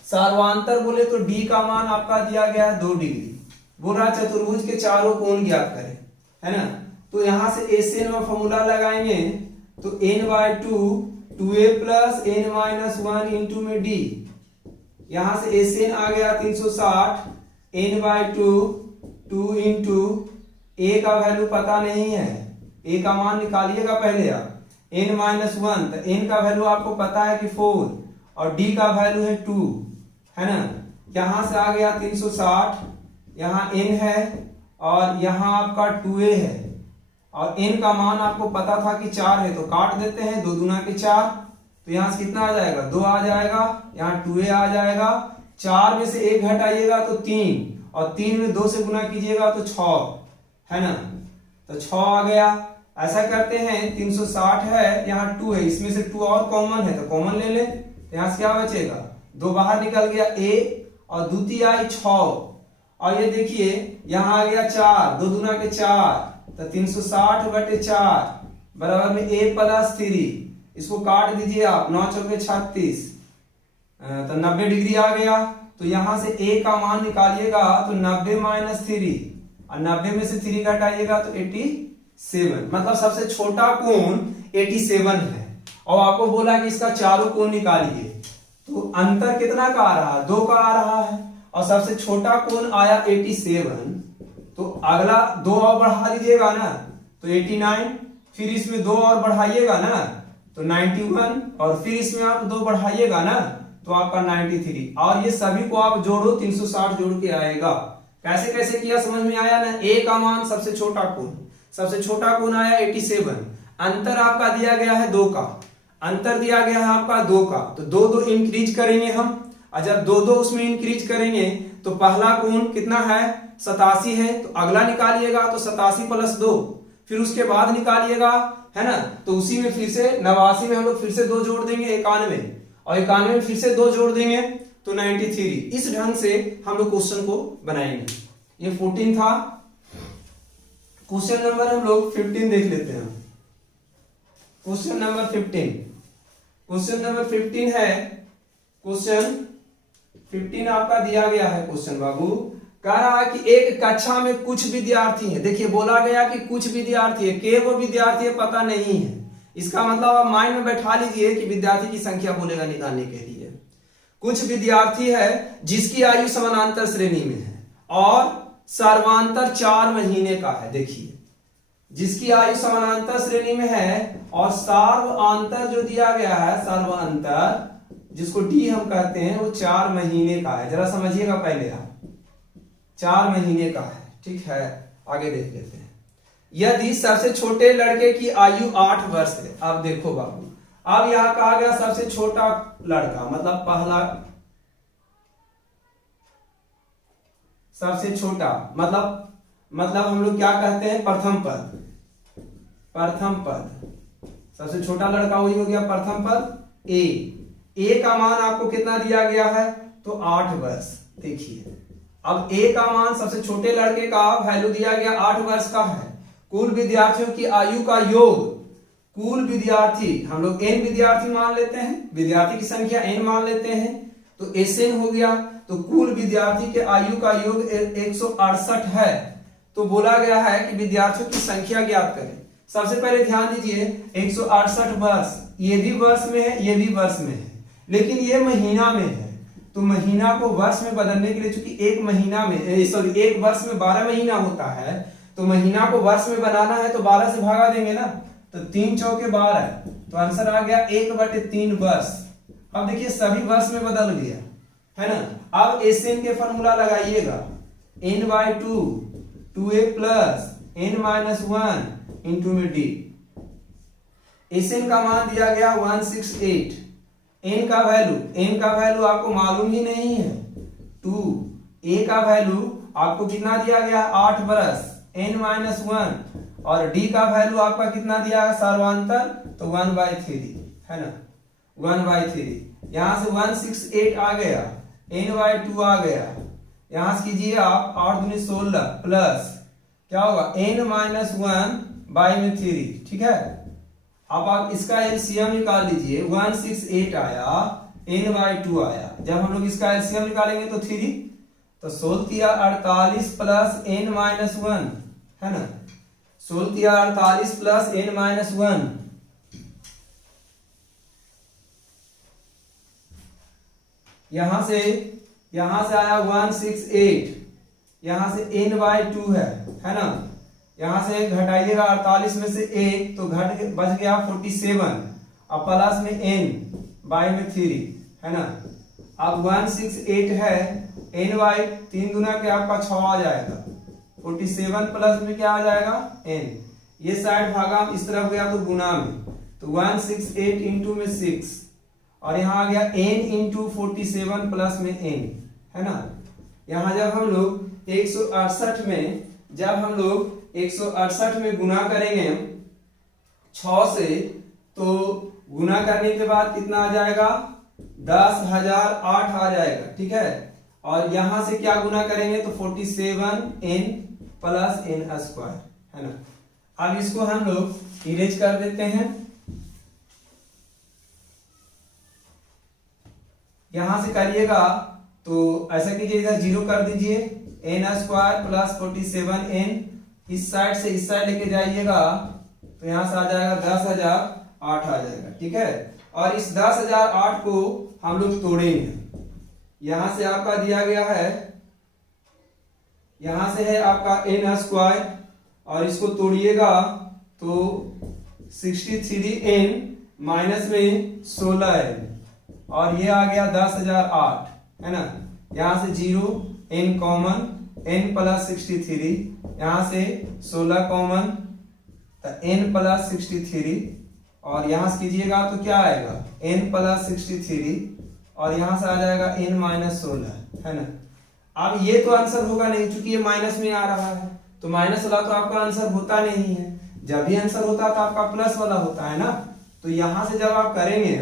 सार्वांतर बोले तो डी का मान आपका दिया गया है 2 डिग्री। बोल रहा चतुर्भुज के चारों कोण ज्ञात करें, है ना। तो यहां से एसएन में फॉर्मूला लगाएंगे तो n/2 2a plus n minus 1 into में डी। यहां से एसएन आ गया 360, n/2 2 इंटू ए का वैल्यू पता नहीं है, ए का मान निकालिएगा पहले आप, n माइनस 1, तो n का वैल्यू आपको पता है कि 4 और d का वैल्यू है 2, है ना। यहां से आ गया 360, यहाँ n है और यहाँ आपका 2a है, और n का मान आपको पता था कि 4 है, तो काट देते हैं, 2 दूना के 4, तो यहाँ से कितना आ जाएगा, 2 आ जाएगा, यहाँ 2a आ जाएगा। 4 में से 1 घटाइएगा तो 3, और 3 में 2 से गुना कीजिएगा तो 6, है ना। तो 6 आ गया। ऐसा करते हैं 360 है, यहाँ 2 है, इसमें से 2 और कॉमन है तो कॉमन ले ले, यहाँ से क्या बचेगा, 2 बाहर निकल गया a, और द्वितीय आई 6, और ये देखिए यहाँ आ गया 4, 2 दूना के 4, तो 360/4 बराबर में a प्लस 3। इसको काट दीजिए आप, 9 चौके 36, तो 90 डिग्री आ गया। तो यहां से a का मान निकालिएगा तो 90 माइनस 3, और 90 में से 3 घटाइएगा तो 87, मतलब सबसे छोटा कोण 87 है। और आपको बोला कि इसका चारों कोण निकालिए, तो अंतर कितना का आ रहा है, 2 का आ रहा है, और सबसे छोटा कोण आया 87। तो अगला 2 और बढ़ा दीजिएगा ना तो 89, फिर इसमें 2 और बढ़ाइएगा ना तो 91, और फिर इसमें आप 2 बढ़ाइएगा ना तो आपका 93, और ये सभी को आप जोड़ो 360 जोड़ के आएगा। कैसे कैसे किया समझ में आया ना। a का मान सबसे छोटा कोण आया 87, अंतर आपका दिया गया है 2 का, अंतर दिया गया है आपका 2 का, तो 2 इंक्रीज करेंगे हम, और जब 2 उसमें इंक्रीज करेंगे तो पहला कोण कितना है 87 है, तो अगला निकालिएगा तो 87 प्लस 2, फिर उसके बाद निकालिएगा, है ना। तो उसी में फिर से 89 में हम लोग फिर से 2 जोड़ देंगे 91, और 91 में फिर से 2 जोड़ देंगे तो 93। इस ढंग से हम लोग क्वेश्चन को बनाएंगे। ये 14 था। क्वेश्चन नंबर हम लोग 15 देख लेते हैं। क्वेश्चन नंबर 15 है। क्वेश्चन 15 आपका दिया गया है। क्वेश्चन बाबू कह रहा है कि एक कक्षा में कुछ विद्यार्थी हैं। देखिए बोला गया कि कुछ विद्यार्थी है, के वो विद्यार्थी है पता नहीं है। इसका मतलब आप माइंड में बैठा लीजिए कि विद्यार्थी की संख्या बोलेगा निकालने के लिए। कुछ विद्यार्थी है जिसकी आयु समानांतर श्रेणी में है और सर्वांतर 4 महीने का है। देखिए जिसकी आयु समानांतर श्रेणी में है और सर्वांतर जो दिया गया है, सर्वांतर जिसको डी हम कहते हैं, वो 4 महीने का है। जरा समझिएगा पहले आप, 4 महीने का है। ठीक है, आगे देख लेते हैं। यदि सबसे छोटे लड़के की आयु 8 वर्ष है। अब देखो बाबू, अब यहां कहा गया सबसे छोटा लड़का, मतलब सबसे छोटा, मतलब हम लोग क्या कहते हैं, प्रथम पद। प्रथम पद सबसे छोटा लड़का वही हो गया प्रथम पद ए का मान आपको कितना दिया गया है, तो 8 वर्ष। देखिए अब ए का मान सबसे छोटे लड़के का वैल्यू दिया गया 8 वर्ष का है। कुल विद्यार्थियों की आयु का योग, कुल विद्यार्थी हम लोग n विद्यार्थी मान लेते हैं, विद्यार्थी की संख्या n मान लेते हैं, तो SN हो गया। तो कुल विद्यार्थी के आयु का योग 168 है। तो बोला गया है कि विद्यार्थियों की संख्या ज्ञात करें। सबसे पहले ध्यान दीजिए 168 वर्ष, ये भी वर्ष में है, ये भी वर्ष में है, लेकिन ये महीना में है। तो महीना को वर्ष में बदलने के लिए, चूंकि एक महीना में एक वर्ष में 12 महीना होता है, तो महीना को वर्ष में बनाना है तो 12 से भागा देंगे ना, तो 3 चौके 12, तो आंसर आ गया 1/3 वर्ष। अब देखिए सभी वर्ष में बदल गया है ना। अब SN के फॉर्मूला लगाइएगा, n/2 2a plus n-1 into में d। SN का मान दिया गया 168, n का वैल्यू आपको मालूम ही नहीं है 2, a का वैल्यू आपको कितना दिया गया 8 बरस, n-1, और d का वैल्यू आपका कितना दिया है सर्वांतर, तो 1/3 है ना, 1/3। यहां से 168 आ गया, n/2 आ गया, यहां से कीजिए आप 8 दूनी 16 प्लस क्या होगा n-1/3, ठीक है। अब आप इसका एलसीएम निकाल लीजिए, 168 आया, n/2 आया, जब हम लोग इसका एलसीएम निकालेंगे तो 3, तो 16 48 प्लस n-1 है ना, 16 48 प्लस n-1, यहां से आया 168, यहां से n/2 है ना, यहां से घटाइएगा 48 में से 1, तो बच गया 47, अब प्लस में n/3 है ना। अब 168 है, n/3 गुना के आपका 6 आ जाएगा, 47 प्लस में क्या आ जाएगा n, ये साइड भागा इस तरफ गया तो गुना में, तो 168 इंटू में 6, और यहाँ आ गया n इंटू 47 प्लस में n है ना। यहाँ जब हम लोग 168 में गुना करेंगे 6 से, तो गुना करने के बाद कितना आ जाएगा 10,008 आ जाएगा, ठीक है। और यहां से क्या गुना करेंगे तो 47n प्लस n² है ना। अब इसको हम लोग इरेज कर देते हैं, यहां से करिएगा तो ऐसा कीजिए, इधर 0 कर दीजिए, n² प्लस 47n, इस साइड से इस साइड लेके जाइएगा तो यहां से आ जाएगा 10,008 आ जाएगा, ठीक है। और इस 10,008 को हम लोग तोड़ेंगे, यहां से आपका दिया गया है, यहां से है आपका n², और इसको तोड़िएगा तो 63n माइनस में 16n, और ये आ गया 10,008 है ना। यहां से 0 n कॉमन, n प्लस 63, यहां से 16 कॉमन, तो n प्लस 63, और यहां से कीजिएगा तो क्या आएगा n प्लस 63, और यहां से आ जाएगा n-16 है ना। अब ये तो आंसर होगा नहीं, क्योंकि ये माइनस में आ रहा है, तो माइनस वाला तो आपका आंसर होता नहीं है। जब भी आंसर होता तो आपका प्लस वाला होता है ना। तो यहां से जब आप करेंगे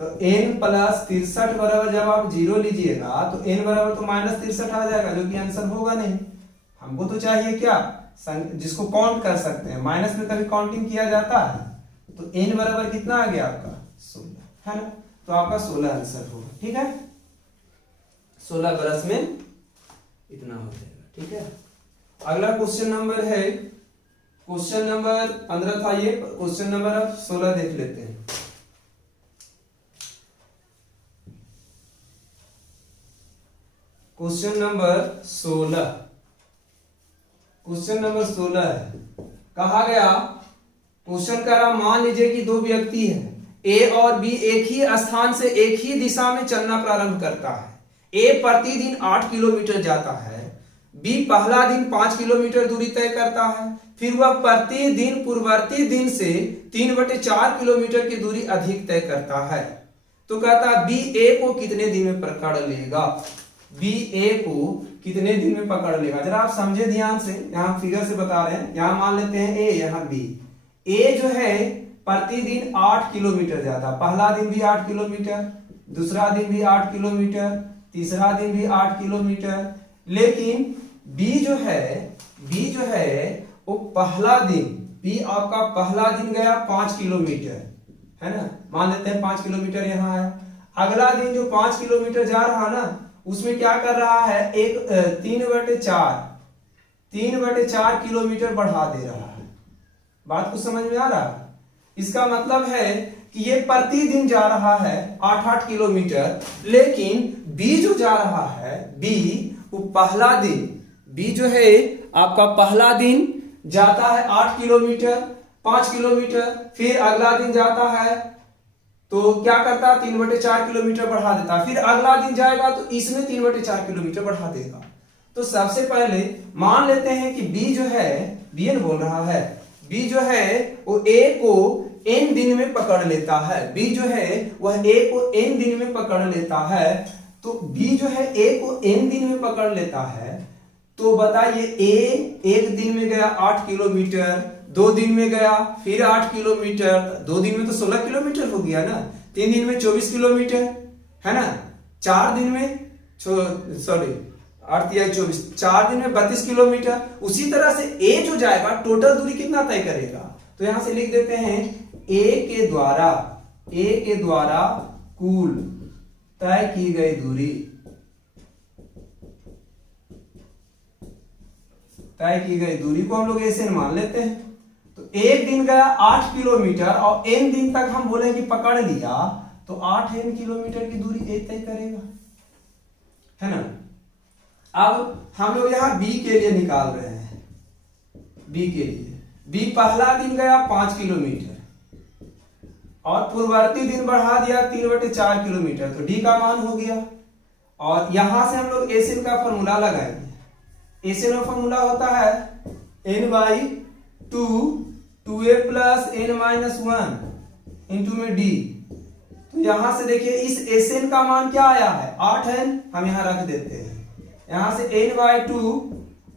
तो n प्लस 63 बराबर जब आप 0 लीजिएगा तो n बराबर तो -63 आ जाएगा, जो कि आंसर होगा नहीं। हमको तो चाहिए क्या, जिसको काउंट कर सकते हैं, माइनस में कभी काउंटिंग किया जाता है। तो n बराबर कितना आ गया आपका 16 है ना, तो आपका 16 आंसर होगा, ठीक है। 16 बरस में इतना हो जाएगा, ठीक है। अगला क्वेश्चन नंबर है, क्वेश्चन नंबर 15 था ये, क्वेश्चन नंबर अब 16 देख लेते हैं। क्वेश्चन नंबर 16, क्वेश्चन नंबर 16 है, कहा गया, क्वेश्चन कह रहा मान लीजिए कि दो व्यक्ति हैं, ए और बी एक ही स्थान से एक ही दिशा में चलना प्रारंभ करता है। ए प्रतिदिन 8 किलोमीटर जाता है, बी पहला दिन 5 किलोमीटर दूरी तय करता है, फिर वह प्रतिदिन पूर्ववर्ती दिन से 3/4 किलोमीटर की दूरी अधिक तय करता है। तो कहता है बी ए को कितने दिन में पकड़ लेगा। बी ए को कितने दिन में पकड़ लेगा। जरा आप समझे ध्यान से, यहाँ फिगर से बता रहे हैं। यहाँ मान लेते हैं ए, यहाँ बी। ए जो है प्रतिदिन 8 किलोमीटर जाता, पहला दिन भी 8 किलोमीटर, दूसरा दिन भी 8 किलोमीटर, तीसरा दिन भी 8 किलोमीटर। लेकिन बी जो है वो पहला दिन, बी आपका पहला दिन गया 5 किलोमीटर, है ना, मान लेते हैं 5 किलोमीटर यहाँ है। अगला दिन जो 5 किलोमीटर जा रहा ना, उसमें क्या कर रहा है, एक 3/4 किलोमीटर बढ़ा दे रहा है। बात कुछ समझ में आ रहा है? इसका मतलब है कि ये प्रतिदिन जा रहा है 8-8 किलोमीटर, लेकिन बी जो जा रहा है, बी वो पहला दिन, बी जो है आपका पहला दिन जाता है 8 किलोमीटर, 5 किलोमीटर, फिर अगला दिन जाता है तो क्या करता है, 3/4 किलोमीटर बढ़ा देता है। फिर अगला दिन जाएगा तो इसमें 3/4 किलोमीटर बढ़ा देगा। तो सबसे पहले मान लेते हैं कि बी जो है, बी एन बोल रहा है, बी जो है वो ए को n दिन में पकड़ लेता है। बी जो है वह ए को n दिन में पकड़ लेता है। तो बी जो है ए को n दिन में पकड़ लेता है, तो बताइए ए एक दिन में गया 8 किलोमीटर, 2 दिन में गया फिर 8 किलोमीटर, 2 दिन में तो 16 किलोमीटर हो गया ना, 3 दिन में 24 किलोमीटर, है ना, 4 दिन में 24, 4 दिन में 32 किलोमीटर। उसी तरह से ए जो जाएगा टोटल दूरी कितना तय करेगा, तो यहां से लिख देते हैं ए के द्वारा कुल तय की गई दूरी, तय की गई दूरी को हम लोग ऐसे मान लेते हैं। तो एक दिन गया 8 किलोमीटर और n दिन तक हम बोले कि पकड़ लिया, तो 8n किलोमीटर की दूरी ए तय करेगा, है ना। अब हम लोग यहाँ बी के लिए निकाल रहे हैं। बी के लिए, बी पहला दिन गया 5 किलोमीटर और पूर्ववर्ती दिन बढ़ा दिया 3/4 किलोमीटर, तो डी का मान हो गया। और यहां से हम लोग एसिन का फॉर्मूला लगाएंगे। एसिन का फॉर्मूला होता है n/2 2a + n-1 इंटू में डी। तो यहां से देखिए इस एसएन का मान क्या आया है, 8n, हम यहां रख देते हैं। यहां से n/2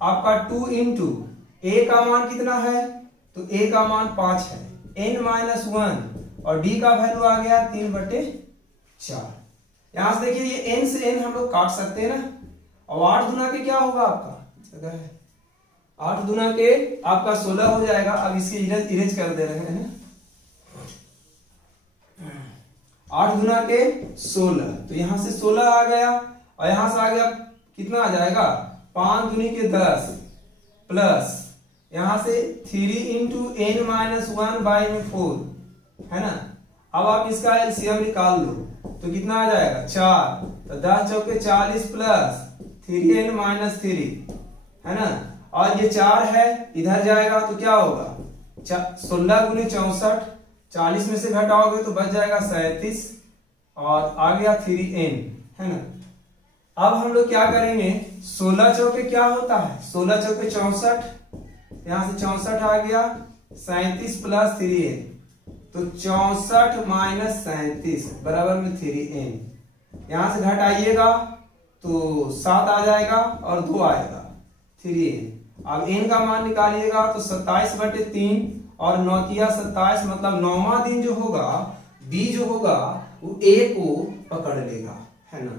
आपका 2 इंटू ए का मान कितना है, तो ए का मान 5 है, n-1 और डी का वैल्यू आ गया 3/4। यहां से देखिए ये n से n हम लोग काट सकते हैं ना, और 8 गुना के क्या होगा आपका, 8 गुना के आपका 16 हो जाएगा। अब इसके इरेज कर दे रहे हैं, 8 गुना के 16, तो यहां से 16 आ गया और यहां से आ गया कितना आ जाएगा, 5 दूनी के 10 प्लस यहां से 3 इंटू n-1/4, है ना। अब आप इसका एलसीएम निकाल लो तो कितना आ जाएगा, 4, तो 10 चौके 40 प्लस 3n-3, है ना। और ये 4 है, इधर जाएगा तो क्या होगा, 16 गुने 64, 40 में से घटाओगे तो बच जाएगा 37 और आ गया 3n, है ना। अब हम लोग क्या करेंगे, 16 चौके क्या होता है, 16 चौके 64, यहां से 64 आ गया, 37 प्लस 3n, तो 64 माइनस 37 बराबर में 3n। यहां से घटाइएगा तो 7 आ जाएगा और 2 आएगा 3n। अब n का मान निकालिएगा तो 27/3 और 9 तिया 27, मतलब 9वां दिन जो होगा बी जो होगा वो ए को पकड़ लेगा, है ना।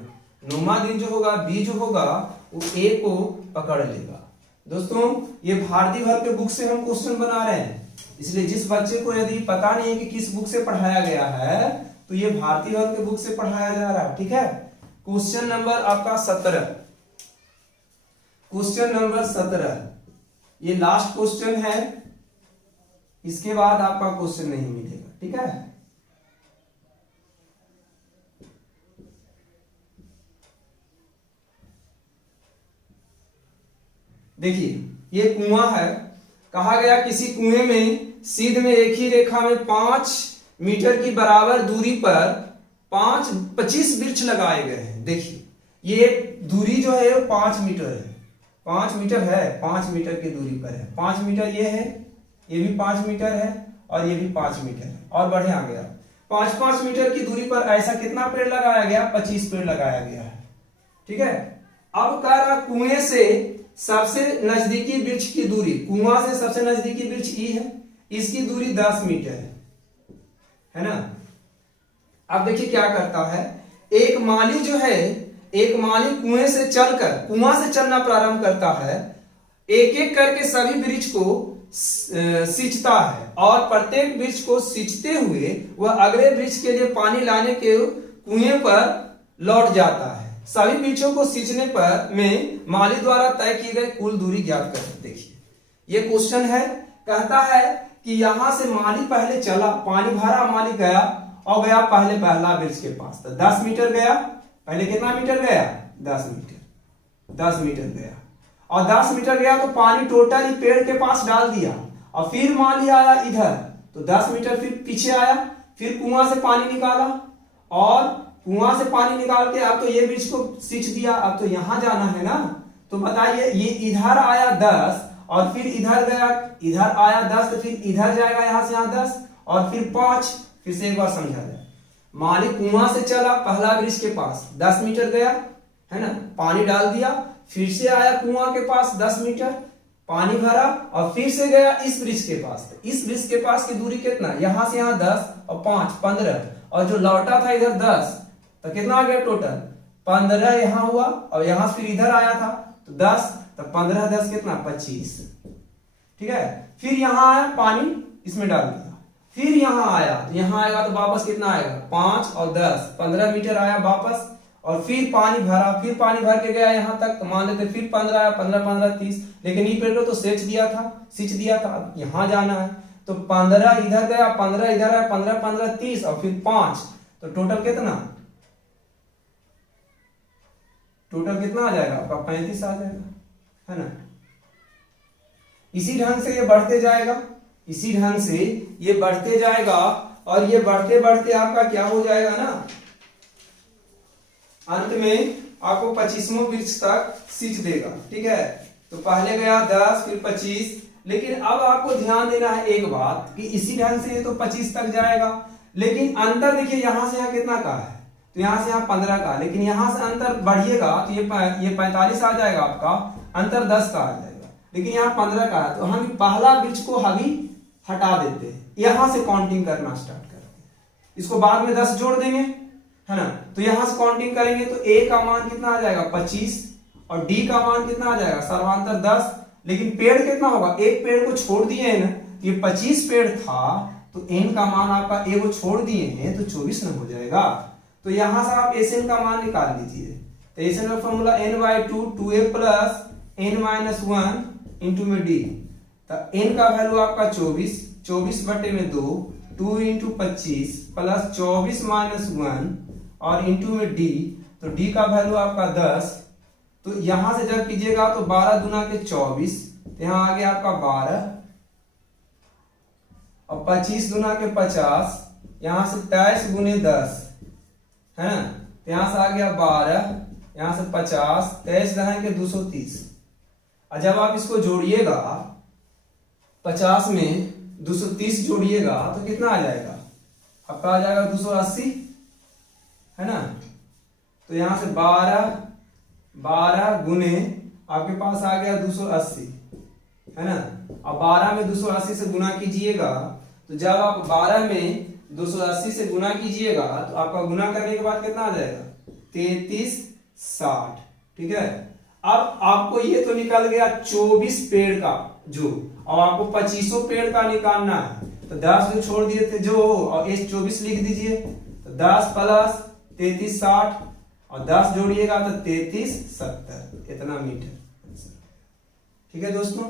9वां दिन जो होगा बी जो होगा वो ए को पकड़ लेगा। दोस्तों ये भारतीय भर के बुक से हम क्वेश्चन बना रहे हैं, इसलिए जिस बच्चे को यदि पता नहीं है कि किस बुक से पढ़ाया गया है, तो ये भारतीय भर के बुक से पढ़ाया जा रहा है, ठीक है। क्वेश्चन नंबर आपका 17, क्वेश्चन नंबर 17 ये लास्ट क्वेश्चन है, इसके बाद आपका क्वेश्चन नहीं मिलेगा, ठीक है। देखिए ये कुआं है, कहा गया किसी कुएं में सीध में एक ही रेखा में 5 मीटर की बराबर दूरी पर 25 वृक्ष लगाए गए हैं। देखिए ये दूरी जो है वो 5 मीटर है, 5 मीटर है, 5 मीटर की दूरी पर है। 5 मीटर ये है, ये भी 5 मीटर है और ये भी 5 मीटर है, और बढ़े आ गया 5-5 मीटर की दूरी पर ऐसा कितना पेड़ लगाया गया, 25 पेड़ लगाया गया है, ठीक है। अब कह रहा कुएं से सबसे नजदीकी वृक्ष की दूरी, कुआं से सबसे नजदीकी वृक्ष ई है, इसकी दूरी 10 मीटर है ना। अब देखिए क्या करता है, एक माली जो है, एक माली कुएं से चलकर, कुआं से चलना प्रारंभ करता है, एक एक करके सभी वृक्ष को सींचता है और प्रत्येक वृक्ष को सींचते हुए वह अगले वृक्ष के लिए पानी लाने के कुएं पर लौट जाता है। सभी वृक्षों को सींचने पर में माली द्वारा तय की गई कुल दूरी ज्ञात करें। देखिए ये क्वेश्चन है, कहता है कि यहां से माली पहले चला, पानी भरा, माली गया और गया पहले पहला वृक्ष के पास, तो 10 मीटर गया। पहले कितना मीटर गया? 10 मीटर। 10 मीटर गया और 10 मीटर गया तो पानी टोटल पेड़ के पास डाल दिया और फिर माली आया इधर, तो 10 मीटर फिर पीछे आया, फिर कुआं से पानी निकाला और कुआं से पानी निकाल के अब तो ये वृक्ष को सींच दिया। अब तो यहां जाना है ना, तो बताइए ये इधर आया 10 और फिर इधर गया, इधर आया 10 तो फिर इधर जाएगा यहां से यहां 10 और फिर 5। फिर से एक बार समझा जाए, माली कुआं से चला पहला वृक्ष के पास, 10 मीटर गया है ना, पानी डाल दिया, फिर से आया कुआं के पास 10 मीटर, पानी भरा और फिर से गया इस वृक्ष के पास। तो इस वृक्ष के पास की दूरी कितना? यहां से यहां 10 और 5 15 और जो लौटा था इधर 10, तो कितना आ गया टोटल? 15 यहां हुआ और यहां फिर इधर आया था तो 10, तो 15 10 कितना? 25। ठीक है, फिर यहां आया पानी इसमें डाल दिया, फिर यहां आया, यहां आएगा तो वापस कितना आएगा? 5 और 10 15 मीटर आया वापस और फिर पानी भरा, फिर पानी भर के गया यहां तक, तो मान लेते फिर 15 आया, 15 15 30, लेकिन ये पेड़ को तो सींच दिया था, यहां जाना है तो 15 इधर गया, 15 इधर आया, 15 15 30 और फिर 5, तो टोटल कितना? टोटल कितना आ जाएगा आपका? 35 आ जाएगा, है ना। इसी ढंग से ये बढ़ते जाएगा, इसी ढंग से ये बढ़ते जाएगा और ये बढ़ते बढ़ते आपका क्या हो जाएगा ना, अंत में आपको 25वां वृक्ष तक सींच देगा। ठीक है, तो पहले गया 10 फिर 25, लेकिन अब आपको ध्यान देना है एक बात कि इसी ढंग से ये तो 25 तक जाएगा, लेकिन अंतर देखिए यहां से यहां कितना का है, तो यहां से यहां 15 का, लेकिन यहां से अंतर बढ़िएगा तो ये 45 आ जाएगा आपका, अंतर 10 का आ जाएगा, लेकिन यहाँ 15 का है, तो हम पहला वृक्ष को अभी हटा देते हैं, यहां से काउंटिंग करना स्टार्ट करते हैं, इसको बाद में 10 जोड़ देंगे, है ना। तो यहां से काउंटिंग करेंगे तो ए का मान कितना आ जाएगा? 25 और डी का मान कितना आ जाएगा? सर्वांतर 10, लेकिन पेड़ कितना होगा? एक पेड़ को छोड़ दिए हैं ना, तो ये 25 पेड़ था तो एन का मान आपका ए को छोड़ दिए हैं तो 24 न हो जाएगा। तो यहां से आप एसएन का मान निकाल लीजिए, तो एसएन का formula n/2 2a plus n-1 into में डी, तो n का वैल्यू आपका 24, 24/2 2 इंटू 25 प्लस 24 माइनस 1 और इंटू में डी, तो डी का वैल्यू आपका 10, तो यहां से जब कीजिएगा तो 12 दूना के 24, तो यहां आ गया आपका 12 और 25 दूना के 50, यहां से 23 गुने 10, है ना, तो यहां से आ गया 12, यहां से 50, 23 दहाई के 230, और जब आप इसको जोड़िएगा 50 में 230 जोड़िएगा तो कितना आ जाएगा आपका? आ जाएगा 280, है ना। तो यहां से 12 गुने आपके पास आ गया 280, है ना, और 12 में 280 से गुना कीजिएगा, तो जब आप 12 में 280 से गुना कीजिएगा तो आपका गुना करने के बाद कितना आ जाएगा? 3360। ठीक है, अब आपको ये तो निकल गया 24 पेड़ का जो, और आपको 25 पेड़ का निकालना है, तो 10 जो छोड़ दिए थे जो, और इस 24 लिख दीजिए, तो 10 प्लस 3360 और 10 जोड़िएगा तो 3370, इतना मीटर। ठीक है दोस्तों।